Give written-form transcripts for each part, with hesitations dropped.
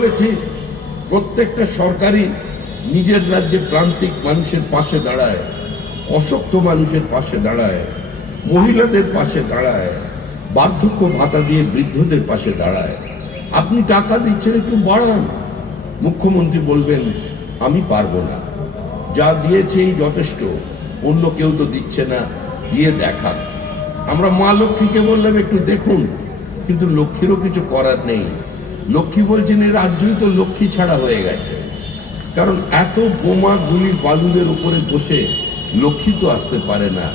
বলেছি প্রত্যেকটা সরকারই নিজের রাজ্যে প্রান্তিক মানুষের পাশে দাঁড়ায়, অশক্ত মানুষের পাশে দাঁড়ায়, মহিলাদের পাশে দাঁড়ায়, বার্ধক্য ভাতা দিয়ে বৃদ্ধদের পাশে দাঁড়ায়। আপনি টাকা দিচ্ছেন, একটু বাড়ান। মুখ্যমন্ত্রী বলবেন আমি পারবো না, যা দিয়েছে এই যথেষ্ট, অন্য কেউ তো দিচ্ছে না, দিয়ে দেখান। আমরা মা লক্ষ্মীকে বললাম একটু দেখুন, কিন্তু লক্ষ্মীরও কিছু করার নেই। লক্ষ্মী বলছেন এই রাজ্যই তো লক্ষ্মী ছাড়া হয়ে গেছে, কারণ এত বোমা গুলি বালুদের উপরে বসে লক্ষ্মী তো আসতে পারে না।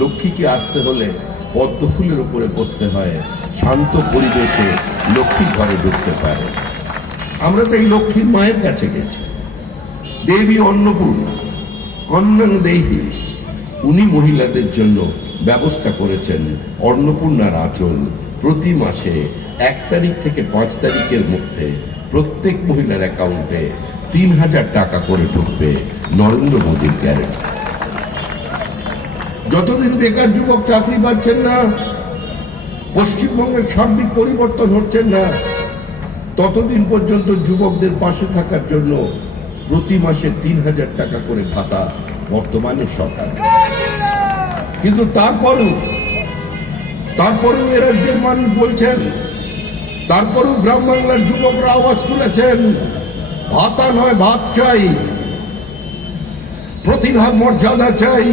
লক্ষ্মীকে আসতে হলে পদ্ম ফুলের উপরে বসতে হয়, শান্ত পরিবেশে লক্ষ্মী ঘরে ঢুকতে পারে। আমরা তো এই লক্ষ্মীর মায়ের কাছে গেছি। দেবী অন্নপূর্ণা, অন্নং দেহি, উনি মহিলাদের জন্য ব্যবস্থা করেছেন অন্নপূর্ণার আঁচল। প্রতি মাসে 1 তারিখ থেকে 5 তারিখের মধ্যে প্রত্যেক মহিলার অ্যাকাউন্টে 3000 টাকা করে ঢুকবে, নরেন্দ্র মোদীর গ্যারেন্টি। যতদিন বেকার যুবক চাকরি পাচ্ছেন না, পশ্চিমবঙ্গের সার্বিক পরিবর্তন হচ্ছেন না, ততদিন পর্যন্ত যুবকদের পাশে থাকার জন্য প্রতি মাসে 3000 টাকা করে ভাতা বর্তমানে সরকার। কিন্তু তারপরেও এ রাজ্যের মানুষ বলছেন, তারপরেও গ্রাম বাংলার যুবকরা আওয়াজ তুলেছেন, ভাতা নয় ভাত চাই, প্রতিভার মর্যাদা চাই,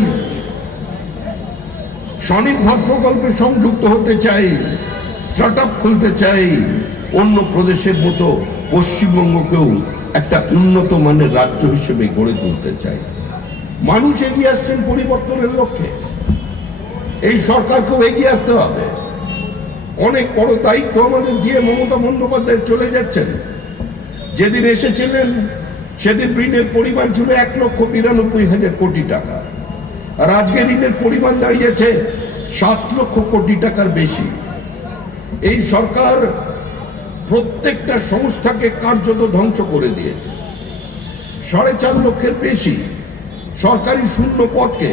স্বনির্ভর প্রকল্পে সংযুক্ত হতে চাই, স্টার্ট আপ খুলতে চাই, অন্য প্রদেশের মতো পশ্চিমবঙ্গকেও একটা উন্নত মানের রাজ্য হিসেবে গড়ে তুলতে চাই। মানুষ এগিয়ে আসছেন পরিবর্তনের লক্ষ্যে, এই সরকারকেও এগিয়ে আসতে হবে। অনেক বড় দায়িত্ব আমাদের দিয়ে মমতা বন্দ্যোপাধ্যায় চলে যাচ্ছেন। যেদিন এসেছিলেন সেদিন ঋণের পরিমাণ ছিল 1,92,000 কোটি টাকা, আর আজকে ঋণের পরিমাণ দাঁড়িয়েছে 7 লক্ষ কোটি টাকার বেশি। এই সরকার প্রত্যেকটা সংস্থাকে কার্যত ধ্বংস করে দিয়েছে। 4.5 লক্ষের বেশি সরকারি শূন্য পদকে,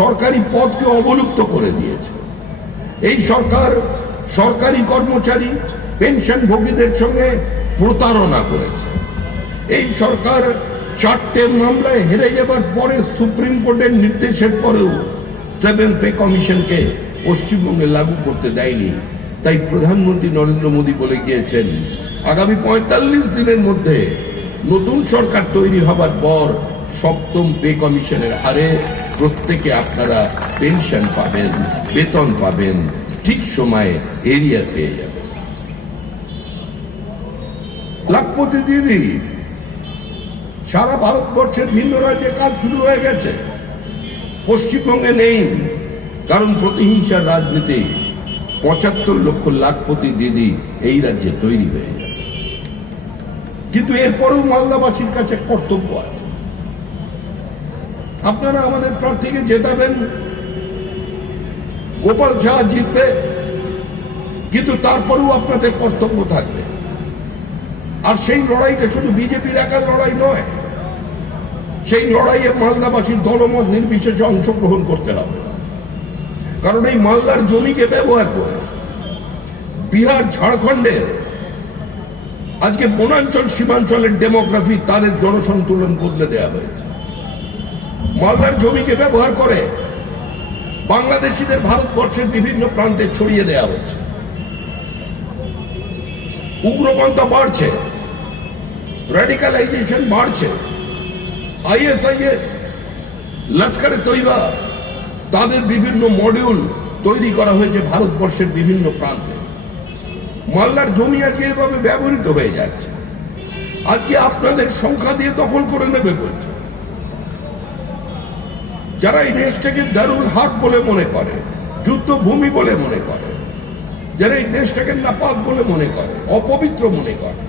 সরকারি পদকে অবলুপ্ত করে দিয়েছে। এই সরকার সরকারি কর্মচারী পেনশনভোগীদের সঙ্গে প্রতারণা করেছে। এই সরকার 4টে মামলায় হেরে যাবার পরে সুপ্রিম কোর্টের নির্দেশের পরেও 7th পে কমিশনকে পশ্চিমবঙ্গে লাগু করতে দেয়নি। তাই প্রধানমন্ত্রী নরেন্দ্র মোদী বলে গিয়েছেন আগামী 45 দিনের মধ্যে নতুন সরকার তৈরি হবার পর 7ম পে কমিশনের হারে প্রত্যেকে আপনারা পেনশন পাবেন, বেতন পাবেন, ঠিক সময়ে এরিয়া পেয়ে যাবেন। লাখপতি দিদি, সারা ভারতবর্ষের ভিন্ন রাজ্যে কাজ শুরু হয়ে গেছে, পশ্চিমবঙ্গে নেই, কারণ প্রতিহিংসার রাজনীতি। 75 লক্ষ লাখপতি দিদি এই রাজ্যে তৈরি হয়ে যাবে। কিন্তু এরপরেও মালদাবাসীর কাছে কর্তব্য আছে। আপনারা আমাদের প্রার্থীকে জেতাবেন, গোপাল শাহ জিতবে, কিন্তু তারপরেও আপনাদের কর্তব্য থাকবে। আর সেই লড়াইটা শুধু বিজেপির একার লড়াই নয়, সেই লড়াইয়ে মালদাবাসীর দলমত নির্বিশেষে অংশগ্রহণ করতে হবে। কারণ এই মালদার জমিকে ব্যবহার করে বিহার, ঝাড়খণ্ডের আজকে বনাঞ্চল সীমাঞ্চলের ডেমোগ্রাফি, তাদের জনসন্তুলন বদলে দেওয়া হয়েছে। মালদার জমিকে ব্যবহার করে বাংলাদেশিদের ভারতবর্ষের বিভিন্ন প্রান্তে ছড়িয়ে দেওয়া হচ্ছে। উগ্রপন্থা বাড়ছে, র্যাডিকালাইজেশন বাড়ছে। ISIS, লস্করে তৈবা, তাদের বিভিন্ন মডিউল তৈরি করা হয়েছে ভারতবর্ষের বিভিন্ন প্রান্তে। মালদার জমি আজকে এভাবে ব্যবহৃত হয়ে যাচ্ছে। আজকে আপনাদের সংখ্যা দিয়ে দখল করে নেবে বলছে। যারা এই দেশটাকে দারুল হাট বলে মনে করে, যুদ্ধভূমি বলে মনে করে, যারা এই দেশটাকে নাপাক বলে মনে করে, অপবিত্র মনে করে,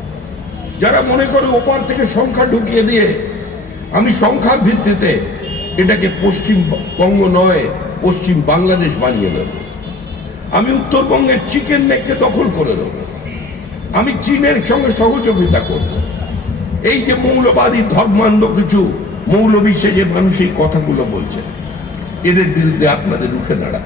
যারা মনে করে ওপার থেকে সংখ্যা ঢুকিয়ে দিয়ে আমি সংখ্যার ভিত্তিতে এটাকে পশ্চিমবঙ্গ নয় পশ্চিম বাংলাদেশ বানিয়ে দেব, আমি উত্তরবঙ্গের চিকেন নেককে দখল করে দেব, আমি চীনের সঙ্গে সহযোগিতা করব, এই যে মৌলবাদী ধর্মান্ধ কিছু মৌলবী সেজে মানুষ এই কথাগুলো বলছে, এদের বিরুদ্ধে আপনাদের রুখে দাঁড়ান।